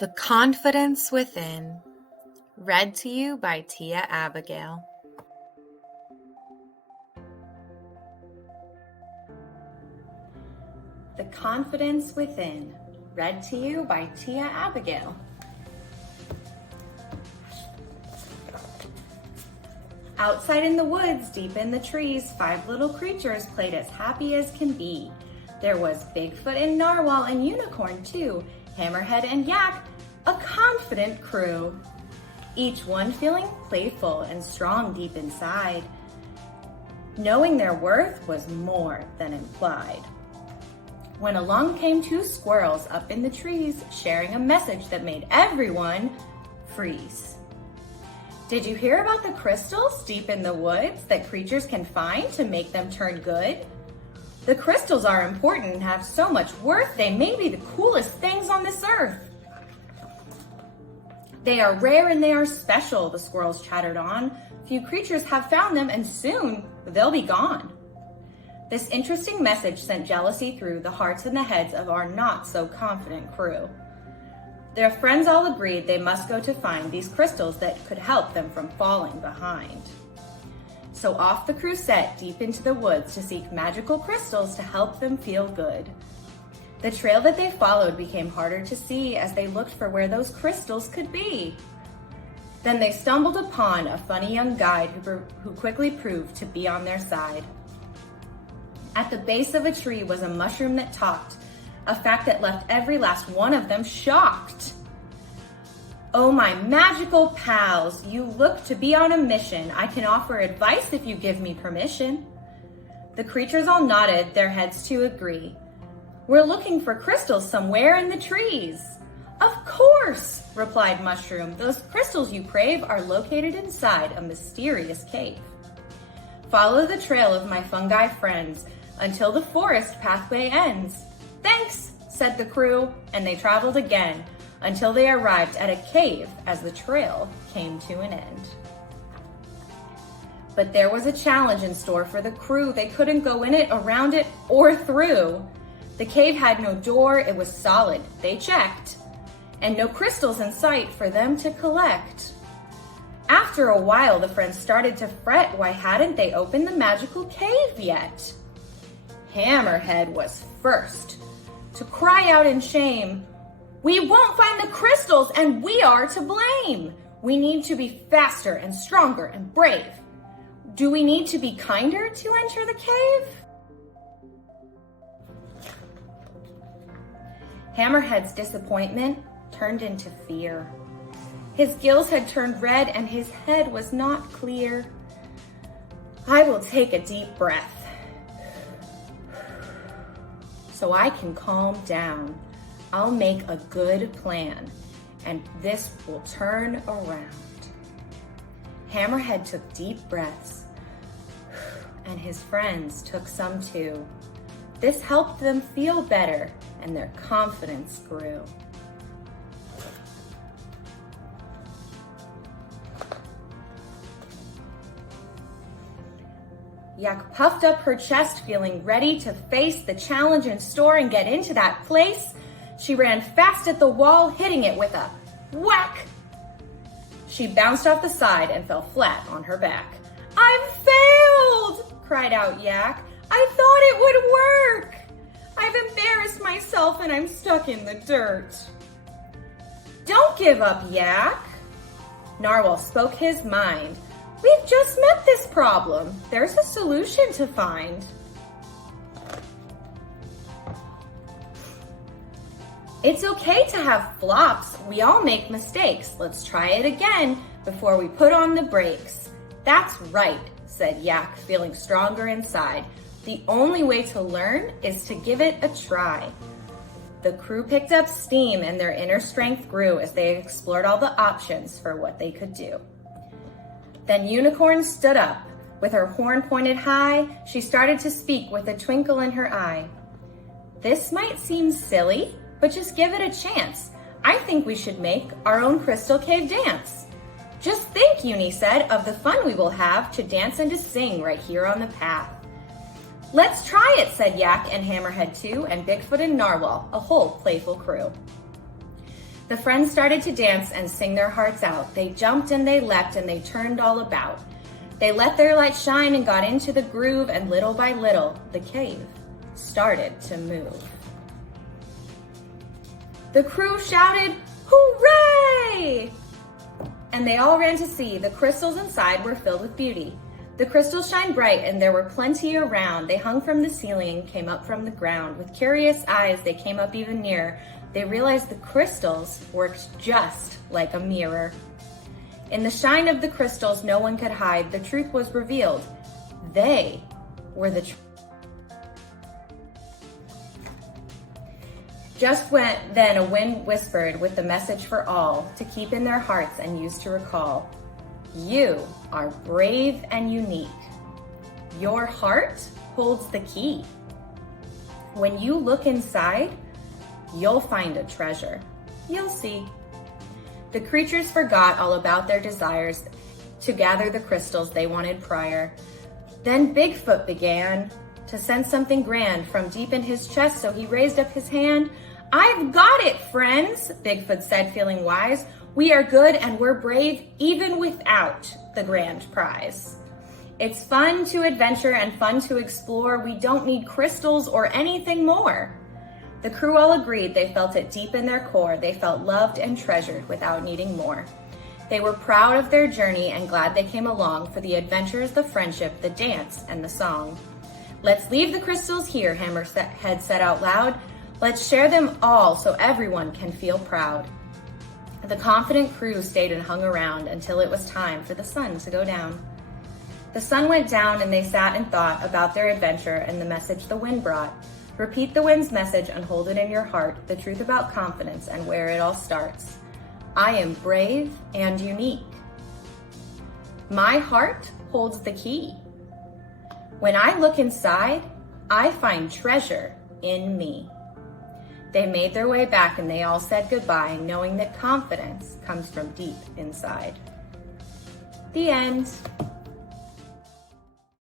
The Confidence Within, read to you by Tia Abigail. The Confidence Within, read to you by Tia Abigail. Outside in the woods, deep in the trees, 5 little creatures played as happy as can be. There was Bigfoot and Narwhal and Unicorn too, Hammerhead and Yak, a confident crew. Each one feeling playful and strong deep inside, knowing their worth was more than implied. When along came 2 squirrels up in the trees, sharing a message that made everyone freeze. Did you hear about the crystals deep in the woods that creatures can find to make them turn good? The crystals are important and have so much worth, they may be the coolest things on this earth. They are rare and they are special, the squirrels chattered on. Few creatures have found them and soon they'll be gone. This interesting message sent jealousy through the hearts and the heads of our not so confident crew. Their friends all agreed they must go to find these crystals that could help them from falling behind. So off the crew set deep into the woods to seek magical crystals to help them feel good. The trail that they followed became harder to see as they looked for where those crystals could be. Then they stumbled upon a funny young guide who quickly proved to be on their side. At the base of a tree was a mushroom that talked, a fact that left every last one of them shocked. "Oh, my magical pals, you look to be on a mission. I can offer advice if you give me permission." The creatures all nodded their heads to agree. "We're looking for crystals somewhere in the trees." "Of course," replied Mushroom. "Those crystals you crave are located inside a mysterious cave. Follow the trail of my fungi friends until the forest pathway ends." "Thanks," said the crew, and they traveled again until they arrived at a cave as the trail came to an end. But there was a challenge in store for the crew. They couldn't go in it, around it, or through. The cave had no door, it was solid, they checked, and no crystals in sight for them to collect. After a while, the friends started to fret. Why hadn't they opened the magical cave yet? Hammerhead was first to cry out in shame, "We won't find the crystals and we are to blame. We need to be faster and stronger and brave. Do we need to be kinder to enter the cave?" Hammerhead's disappointment turned into fear. His gills had turned red and his head was not clear. "I will take a deep breath so I can calm down. I'll make a good plan, and this will turn around." Hammerhead took deep breaths, and his friends took some too. This helped them feel better, and their confidence grew. Yak puffed up her chest, feeling ready to face the challenge in store and get into that place. She ran fast at the wall, hitting it with a whack. She bounced off the side and fell flat on her back. "I've failed!" cried out Yak. "I thought it would work. I've embarrassed myself and I'm stuck in the dirt." "Don't give up, Yak." Narwhal spoke his mind. "We've just met this problem. There's a solution to find." "It's okay to have flops. We all make mistakes. Let's try it again before we put on the brakes." "That's right," said Yak, feeling stronger inside. "The only way to learn is to give it a try." The crew picked up steam and their inner strength grew as they explored all the options for what they could do. Then Unicorn stood up. With her horn pointed high, she started to speak with a twinkle in her eye. "This might seem silly, but just give it a chance. I think we should make our own crystal cave dance." "Just think," Uni said, "of the fun we will have to dance and to sing right here on the path." "Let's try it," said Yak and Hammerhead too, and Bigfoot and Narwhal, a whole playful crew. The friends started to dance and sing their hearts out. They jumped and they leapt and they turned all about. They let their light shine and got into the groove, and little by little, the cave started to move. The crew shouted, "Hooray!" And they all ran to see. The crystals inside were filled with beauty. The crystals shined bright and there were plenty around. They hung from the ceiling, came up from the ground. With curious eyes, they came up even nearer. They realized the crystals worked just like a mirror. In the shine of the crystals, no one could hide. The truth was revealed. They were the truth. Then a wind whispered with the message for all to keep in their hearts and use to recall. You are brave and unique. Your heart holds the key. When you look inside, you'll find a treasure. You'll see. The creatures forgot all about their desires to gather the crystals they wanted prior. Then Bigfoot began to sense something grand from deep in his chest, so he raised up his hand. "I've got it, friends," Bigfoot said, feeling wise. "We are good and we're brave, even without the grand prize. It's fun to adventure and fun to explore. We don't need crystals or anything more." The crew all agreed. They felt it deep in their core. They felt loved and treasured without needing more. They were proud of their journey and glad they came along for the adventures, the friendship, the dance, and the song. "Let's leave the crystals here," Hammerhead said out loud. "Let's share them all so everyone can feel proud." The confident crew stayed and hung around until it was time for the sun to go down. The sun went down and they sat and thought about their adventure and the message the wind brought. Repeat the wind's message and hold it in your heart, the truth about confidence and where it all starts. I am brave and unique. My heart holds the key. When I look inside, I find treasure in me. They made their way back and they all said goodbye, knowing that confidence comes from deep inside. The end.